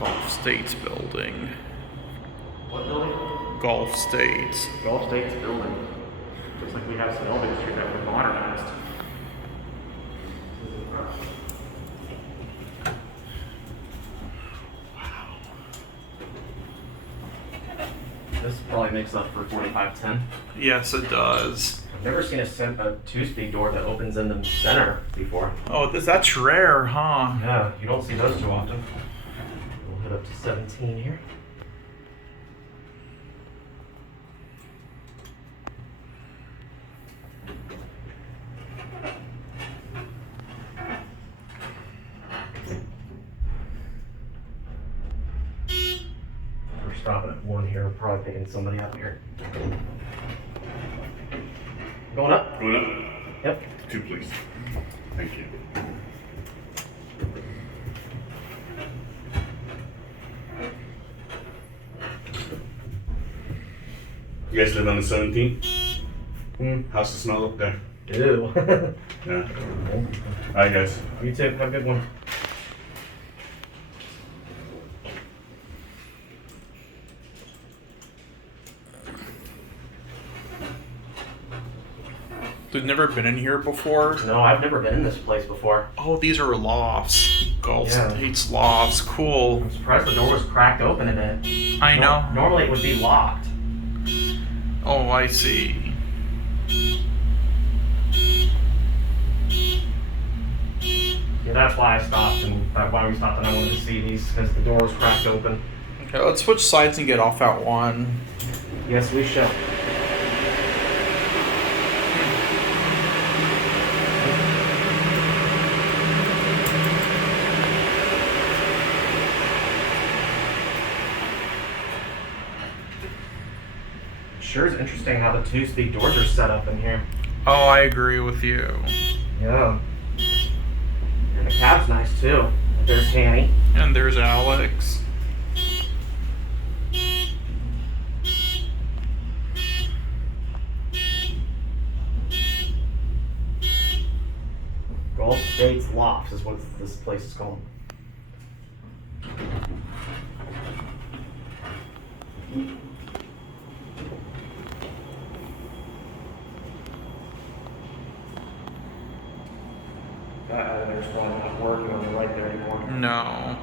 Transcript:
Gulf States building. What building? Gulf States. Gulf States building. Looks like we have some buildings here that were modernized. Wow. This probably makes up for 4510. Yes, it does. I've never seen a two-speed door that opens in the center before. Oh, that's rare, huh? Yeah, you don't see those too often. We'll hit up to 17 here. We're stopping at 1 here. We're probably picking somebody up here. Going up? Going up? Yep. 2, please. Thank you. You guys live on the 17th? How's the smell up there? Ew. Yeah. Alright, guys. You too. Have a good one. We've never been in here before. No, I've never been in this place before. Oh, these are lofts. Gulf Yeah. States lofts. Cool. I'm surprised the door was cracked open a bit. I know. Normally it would be locked. Oh, I see. Yeah, that's why I stopped and why we stopped and I wanted to see these because the door was cracked open. Okay, let's switch sides and get off at 1. Yes, we shall. Sure is interesting how the two-speed doors are set up in here. Oh, I agree with you. Yeah. And the cab's nice too. There's Hanny. And there's Alex. Gulf States Lofts is what this place is called. That elevator's probably not working on the right there anymore. No.